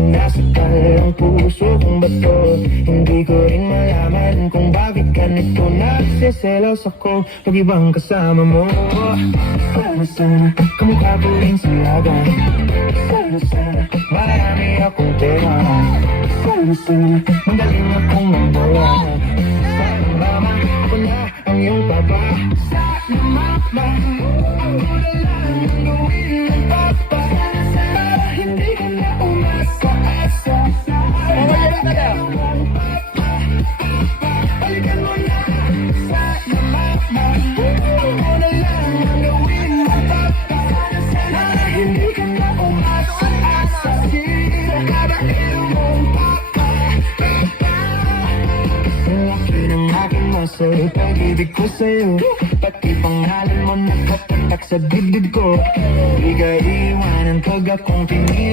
sinasakal ang puso kong bato. Hindi ko rin malaman kung bakit ganito nagsiselos ako pag ibang kasama mo. Sana kamukha ko rin sa laban. Sana marami akong pera. Sana magaling akong mambola. Sana mama, ako na ang iyong papa. Sana mama, ako na lang ang gawin ng papa. Sana hindi ka na umasa-asa. Balikan mo na. Sana mama, ako na lang ang gawin ng papa. Sana hindi ka na umasa-asa. Sa kabain mong papa. Ang laki ng aking muscle, pag-ibig ko sa'yo. Pati pangalan mo nakapatak sa dibdib ko. Di ka iwanan pag akong pinili.